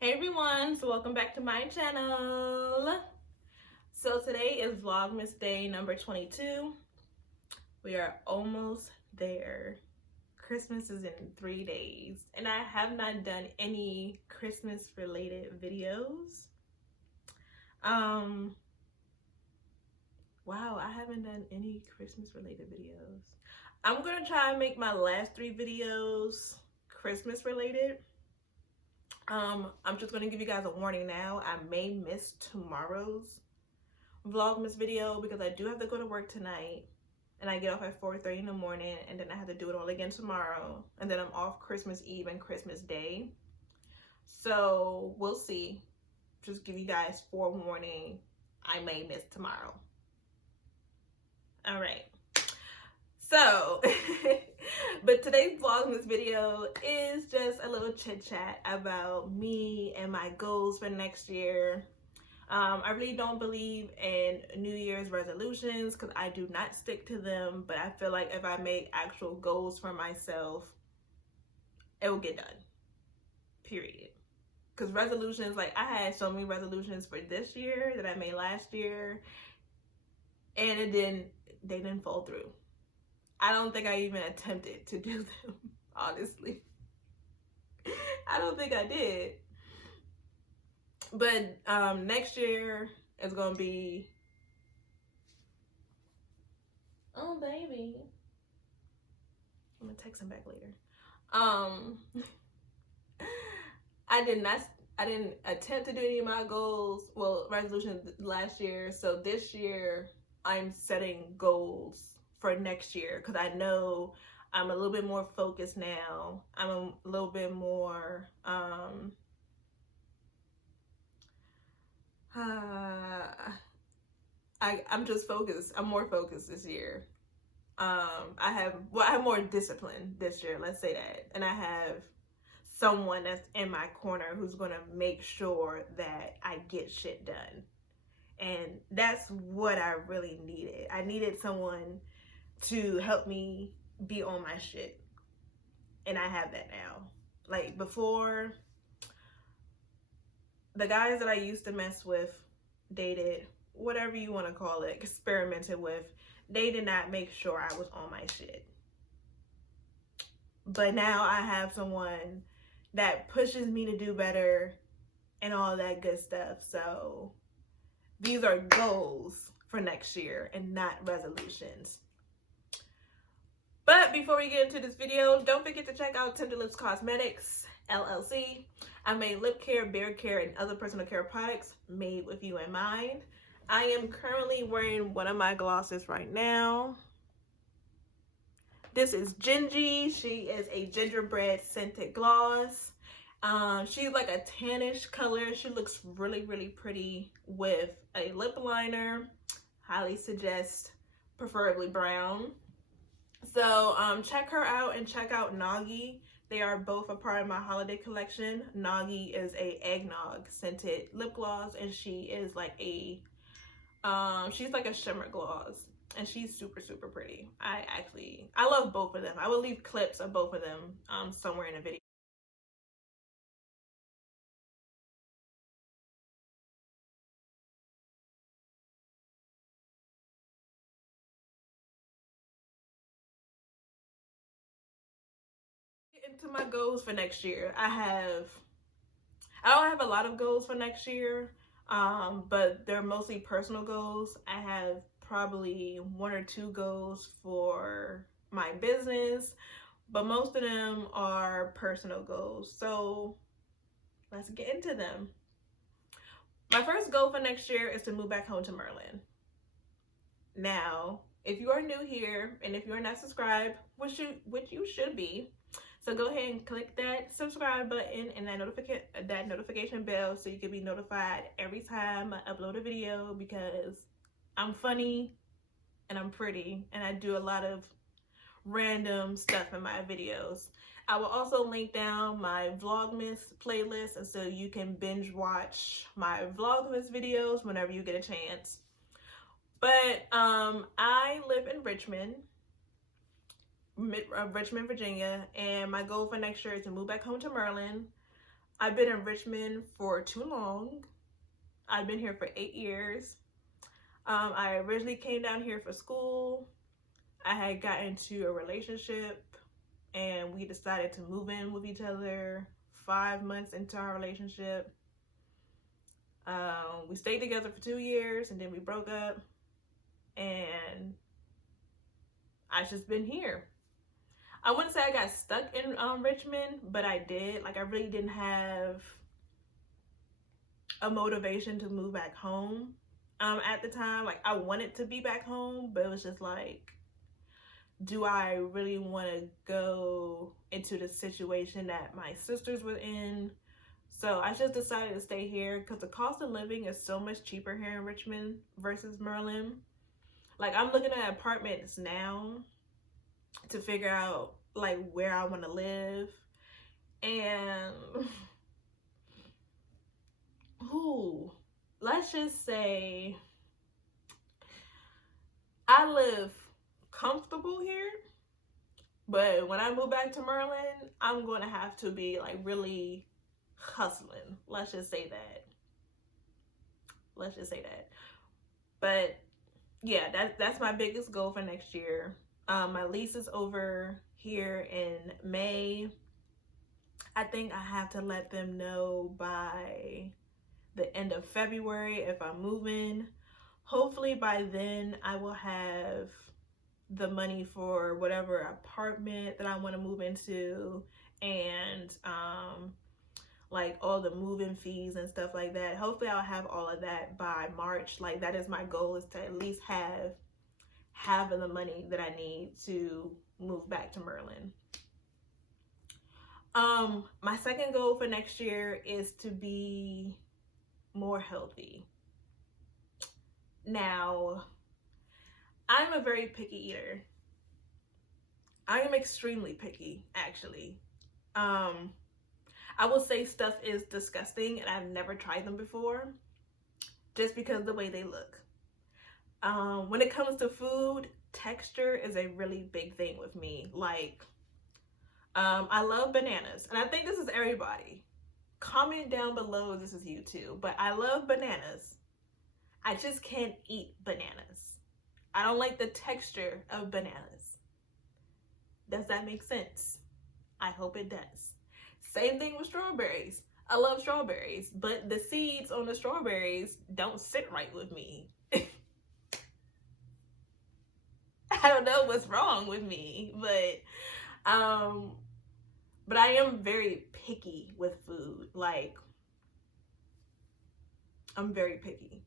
Hey everyone, so welcome back to my channel. So today is Vlogmas day number 22. We are almost there. Christmas is in 3 days and I have not done any Christmas related videos. Wow, I haven't done any Christmas related videos. I'm gonna try and make my last 3 videos Christmas related. I'm just gonna give you guys a warning now. I may miss tomorrow's Vlogmas video because I do have to go to work tonight and I get off at 4:30 in the morning, and then I have to do it all again tomorrow, and then I'm off Christmas Eve and Christmas Day. So we'll see. Just give you guys forewarning, I may miss tomorrow. All right. So but today's Vlogmas video is just a little chit chat about me and my goals for next year. I really don't believe in New Year's resolutions because I do not stick to them, but I feel like if I make actual goals for myself, it will get done, period. Because resolutions, like I had so many resolutions for this year that I made last year, and they didn't fall through. I don't think I even attempted to do them, honestly. I don't think I did. But next year is gonna be, oh baby, I'm gonna text him back later. I didn't attempt to do any of my goals, well, resolutions last year. So this year I'm setting goals for next year because I know I'm a little bit more focused now. I'm a little bit more I'm just focused. I'm more focused this year. I have more discipline this year, let's say that. And I have someone that's in my corner who's going to make sure that I get shit done. And that's what I really needed. I needed someone to help me be on my shit. And I have that now. Like before, the guys that I used to mess with, dated, whatever you want to call it, experimented with, they did not make sure I was on my shit. But now I have someone that pushes me to do better and all that good stuff. So these are goals for next year and not resolutions. But before we get into this video, don't forget to check out Tender Lips Cosmetics LLC. I made lip care, beard care, and other personal care products made with you in mind. I am currently wearing one of my glosses right now. This is Gingy. She is a gingerbread scented gloss. She's like a tannish color. She looks really, really pretty with a lip liner. Highly suggest preferably brown. So check her out and check out Nagi. They are both a part of my holiday collection. Nagi is a eggnog scented lip gloss, and she is like a she's like a shimmer gloss, and she's super, super pretty. I love both of them. I will leave clips of both of them somewhere in the video. Into my goals for next year. I don't have a lot of goals for next year, but they're mostly personal goals. I have probably 1 or 2 goals for my business, but most of them are personal goals. So let's get into them. My first goal for next year is to move back home to Maryland. Now, if you are new here and if you are not subscribed, which you should be, so go ahead and click that subscribe button and that notification bell so you can be notified every time I upload a video, because I'm funny and I'm pretty and I do a lot of random stuff in my videos. I will also link down my Vlogmas playlist, and so you can binge watch my Vlogmas videos whenever you get a chance. But I live in Richmond, Virginia, and my goal for next year is to move back home to Maryland. I've been in Richmond for too long. I've been here for 8 years. I originally came down here for school. I had gotten into a relationship and we decided to move in with each other 5 months into our relationship. We stayed together for 2 years and then we broke up, and I've just been here. I wouldn't say I got stuck in Richmond, but I did. Like, I really didn't have a motivation to move back home at the time. Like, I wanted to be back home, but it was just like, do I really want to go into the situation that my sisters were in? So I just decided to stay here because the cost of living is so much cheaper here in Richmond versus Maryland. Like, I'm looking at apartments now to figure out like where I want to live, and let's just say I live comfortable here, but when I move back to Maryland, I'm going to have to be like really hustling. Let's just say that. But yeah, that's my biggest goal for next year. My lease is over here in May. I think I have to let them know by the end of February if I'm moving. Hopefully by then I will have the money for whatever apartment that I want to move into, and like all the moving fees and stuff like that. Hopefully I'll have all of that by March. Like, that is my goal, is to at least have half of the money that I need to move back to Maryland. My second goal for next year is to be more healthy. Now, I'm a very picky eater. I am extremely picky, actually. I will say stuff is disgusting and I've never tried them before just because of the way they look. When it comes to food, texture is a really big thing with me. Like, I love bananas, and I think this is everybody. Comment down below if this is you too, but I love bananas. I just can't eat bananas. I don't like the texture of bananas. Does that make sense? I hope it does. Same thing with strawberries. I love strawberries, but the seeds on the strawberries don't sit right with me. I don't know what's wrong with me, but I am very picky with food. Like, I'm very picky.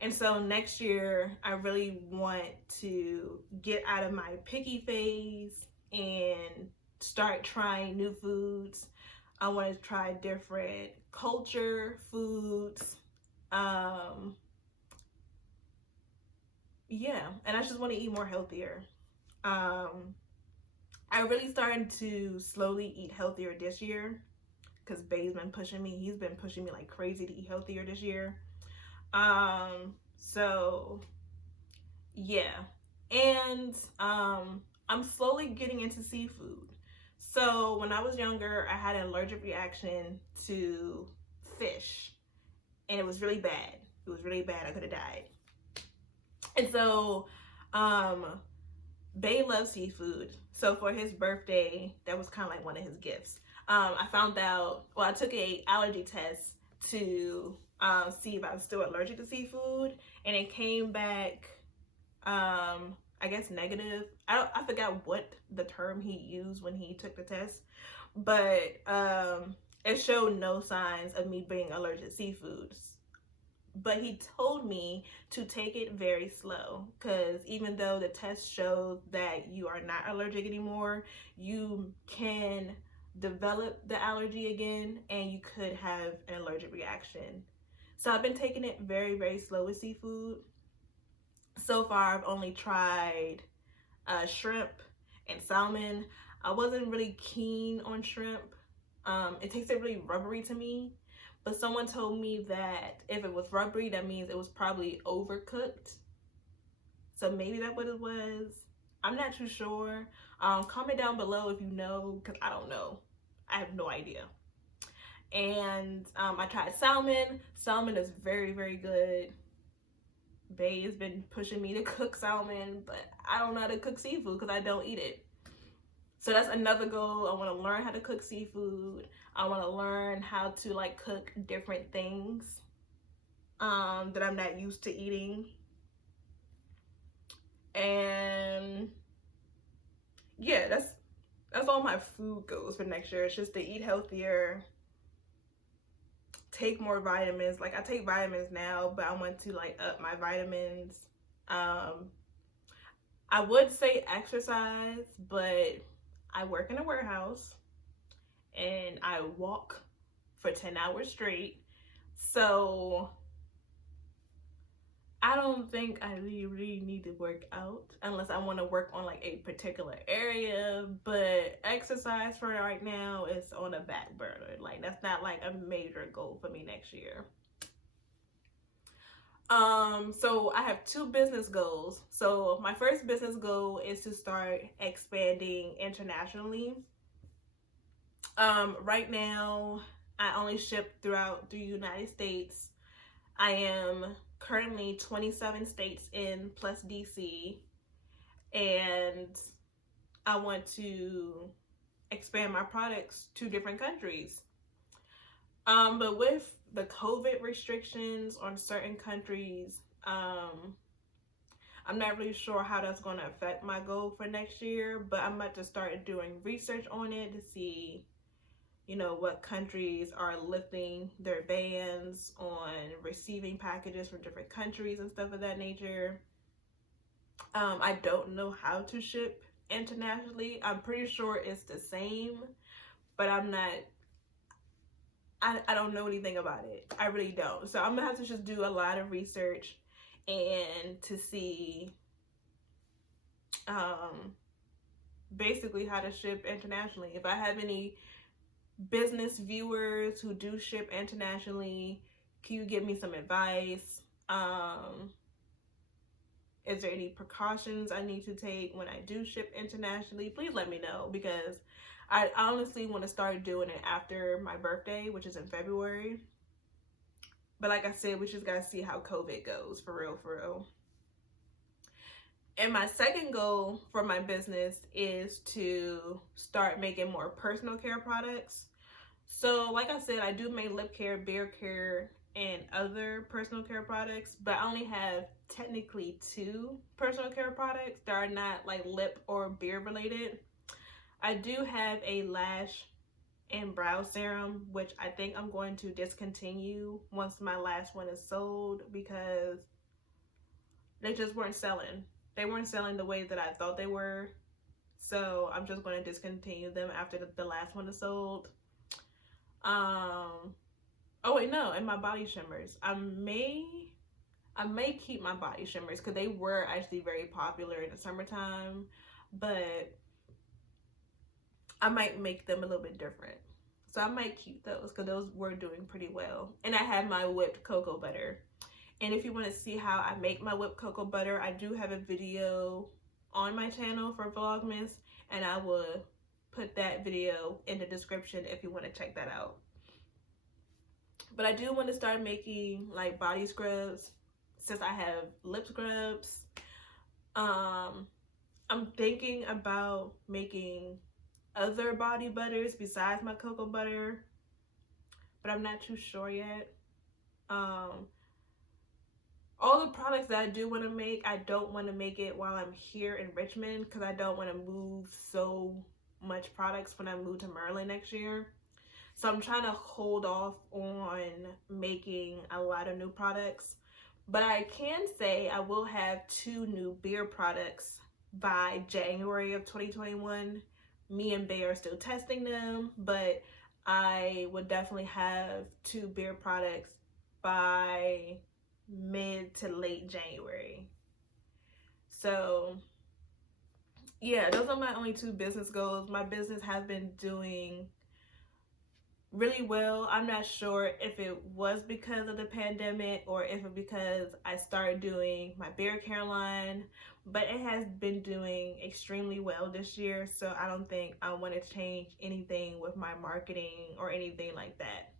And so next year, I really want to get out of my picky phase and start trying new foods. I want to try different culture foods. Yeah, and I just want to eat more healthier. I really started to slowly eat healthier this year because Bae's been pushing me. He's been pushing me like crazy to eat healthier this year. So yeah, and I'm slowly getting into seafood. So when I was younger, I had an allergic reaction to fish, and it was really bad. It was really bad. I could have died. And so Bae loves seafood. So for his birthday, that was kind of like one of his gifts. I found out, well, I took a allergy test to see if I was still allergic to seafood, and it came back, I guess, negative. I forgot what the term he used when he took the test, but it showed no signs of me being allergic to seafood. But he told me to take it very slow, because even though the test showed that you are not allergic anymore, you can develop the allergy again and you could have an allergic reaction. So I've been taking it very, very slow with seafood. So far, I've only tried shrimp and salmon. I wasn't really keen on shrimp. It tasted really rubbery to me, but someone told me that if it was rubbery, that means it was probably overcooked. So maybe that's what it was. I'm not too sure. Comment down below if you know, because I don't know. I have no idea. And I tried salmon. Salmon is very, very good. Bae has been pushing me to cook salmon, but I don't know how to cook seafood because I don't eat it. So that's another goal. I want to learn how to cook seafood. I want to learn how to like cook different things that I'm not used to eating. And yeah, that's all my food goals for next year. It's just to eat healthier, take more vitamins. Like I take vitamins now, but I want to like up my vitamins. I would say exercise, but I work in a warehouse and I walk for 10 hours straight. So I don't think I really need to work out unless I want to work on like a particular area, but exercise for right now is on a back burner. Like that's not like a major goal for me next year. So I have two business goals. So my first business goal is to start expanding internationally. Right now I only ship throughout the United States. I am currently 27 states in plus DC, and I want to expand my products to different countries. But with the COVID restrictions on certain countries, I'm not really sure how that's going to affect my goal for next year, but I'm about to start doing research on it to see, you know, what countries are lifting their bans on receiving packages from different countries and stuff of that nature. I don't know how to ship internationally. I'm pretty sure it's the same, but I don't know anything about it. I really don't. So I'm gonna have to just do a lot of research and to see basically how to ship internationally. If I have any business viewers who do ship internationally, can you give me some advice? Is there any precautions I need to take when I do ship internationally? Please let me know, because I honestly want to start doing it after my birthday, which is in February. But like I said, we just gotta see how COVID goes, for real, for real. And my second goal for my business is to start making more personal care products. So like I said, I do make lip care, beard care, and other personal care products, but I only have technically 2 personal care products that are not like lip or beard related. I do have a lash and brow serum, which I think I'm going to discontinue once my last one is sold, because they just weren't selling. They weren't selling the way that I thought they were. So I'm just going to discontinue them after the last one is sold. Oh wait, no, and my body shimmers. I may keep my body shimmers because they were actually very popular in the summertime, but I might make them a little bit different. So I might keep those because those were doing pretty well. And I have my whipped cocoa butter. And if you want to see how I make my whipped cocoa butter, I do have a video on my channel for Vlogmas, and I will put that video in the description if you want to check that out. But I do want to start making like body scrubs, since I have lip scrubs. I'm thinking about making other body butters besides my cocoa butter, but I'm not too sure yet. All the products that I do want to make, I don't want to make it while I'm here in Richmond, because I don't want to move so much products when I move to Maryland next year. So I'm trying to hold off on making a lot of new products. But I can say I will have 2 new beard products by January of 2021. Me and Bae are still testing them, but I would definitely have 2 beard products by mid to late January. So yeah, those are my only two business goals. My business has been doing really well. I'm not sure if it was because of the pandemic or if it because I started doing my bear care line, but it has been doing extremely well this year. So I don't think I want to change anything with my marketing or anything like that.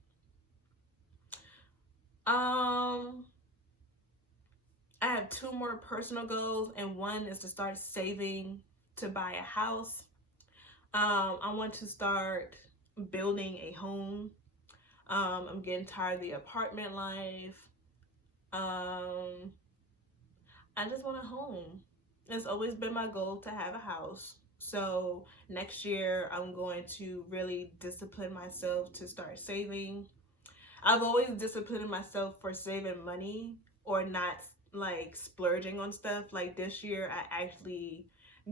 I have two more personal goals, and one is to start saving to buy a house. I want to start building a home. I'm getting tired of the apartment life. Um, I just want a home. It's always been my goal to have a house. So next year, I'm going to really discipline myself to start saving. I've always disciplined myself for saving money or not like splurging on stuff. Like this year, I actually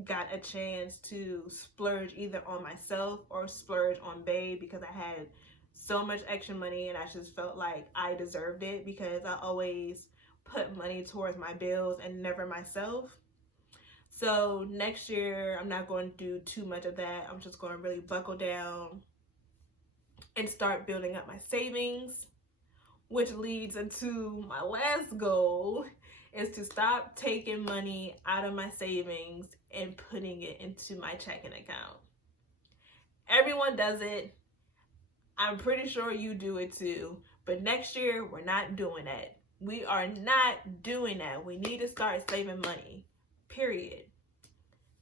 got a chance to splurge either on myself or splurge on Babe because I had so much extra money and I just felt like I deserved it because I always put money towards my bills and never myself. So next year, I'm not going to do too much of that. I'm just going to really buckle down and start building up my savings, which leads into my last goal is to stop taking money out of my savings and putting it into my checking account. Everyone does it. I'm pretty sure you do it too. But next year, we're not doing that. We are not doing that. We need to start saving money. Period.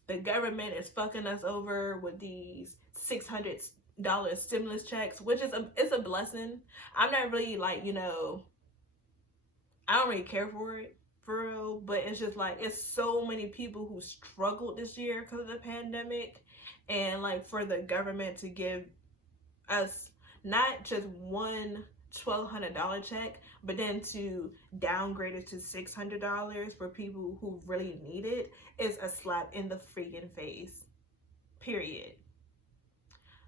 The government is fucking us over with these $600 stimulus checks, which is it's a blessing. I'm not really like, I don't really care for it for real, but it's just like it's so many people who struggled this year because of the pandemic, and like for the government to give us not just one $1,200 check, but then to downgrade it to $600 for people who really need it is a slap in the freaking face. Period.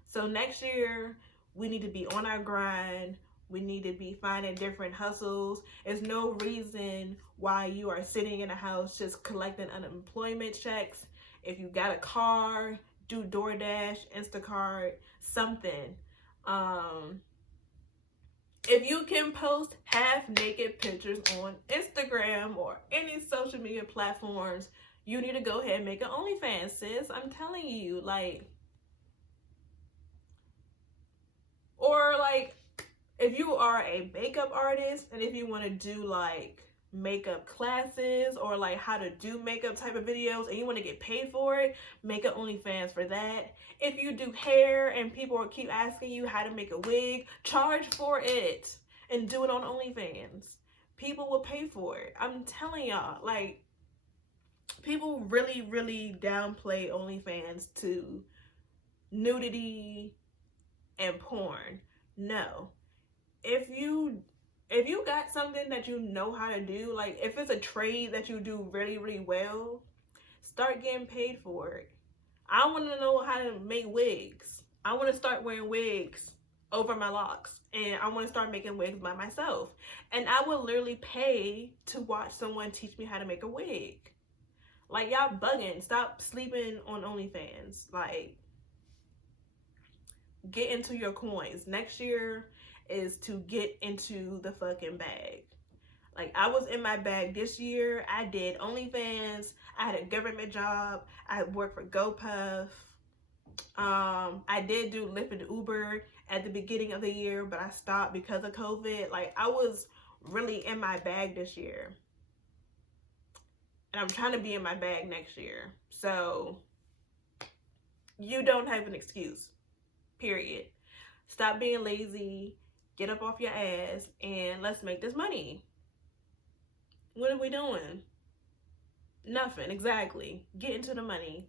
So next year, we need to be on our grind. We need to be finding different hustles. There's no reason why you are sitting in a house just collecting unemployment checks. If you got a car, do DoorDash, Instacart, something. If you can post half naked pictures on Instagram or any social media platforms, you need to go ahead and make an OnlyFans, sis. I'm telling you, like, or like, if you are a makeup artist and if you want to do like makeup classes or like how to do makeup type of videos and you want to get paid for it, make an OnlyFans for that. If you do hair and people keep asking you how to make a wig, charge for it and do it on OnlyFans. People will pay for it. I'm telling y'all, like, people really, really downplay OnlyFans to nudity and porn. No. If you got something that you know how to do, like if it's a trade that you do really, really well, start getting paid for it. I want to know how to make wigs. I want to start wearing wigs over my locks, and I want to start making wigs by myself. And I will literally pay to watch someone teach me how to make a wig. Like, y'all bugging. Stop sleeping on OnlyFans. Like, get into your coins. Next year is to get into the fucking bag. Like, I was in my bag this year. I did OnlyFans. I had a government job. I worked for GoPuff. I did do Lyft and Uber at the beginning of the year, but I stopped because of COVID. Like, I was really in my bag this year. And I'm trying to be in my bag next year. So, you don't have an excuse. Period. Stop being lazy. Get up off your ass and let's make this money. What are we doing? Nothing. Exactly. Get into the money.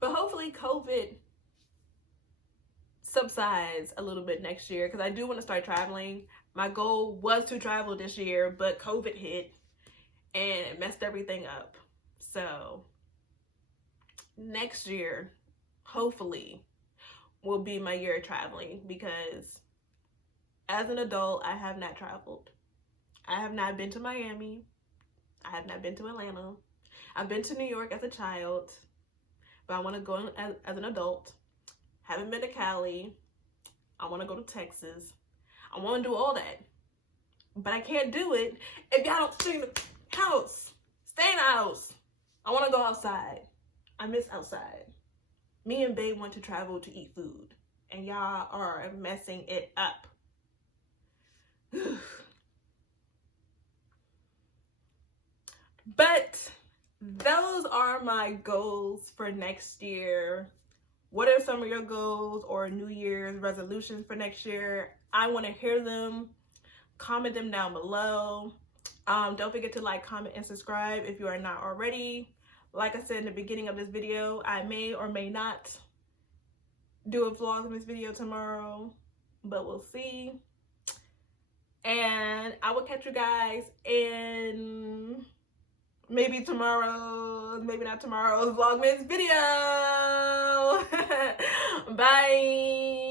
But hopefully COVID subsides a little bit next year because I do want to start traveling. My goal was to travel this year, but COVID hit and it messed everything up. So next year, hopefully, will be my year of traveling because as an adult, I have not traveled. I have not been to Miami. I have not been to Atlanta. I've been to New York as a child. but I want to go as an adult. Haven't been to Cali. I want to go to Texas. I want to do all that. But I can't do it if y'all don't stay in the house. Stay in the house. I want to go outside. I miss outside. Me and Babe want to travel to eat food. And y'all are messing it up. But those are my goals for next year. What are some of your goals or New Year's resolutions for next year? I want to hear them. Comment them down below. Don't forget to like, comment, and subscribe if you are not already. Like I said in the beginning of this video, I may or may not do a Vlogmas video tomorrow, but we'll see. And I will catch you guys in maybe tomorrow, maybe not tomorrow's Vlogmas video. Bye.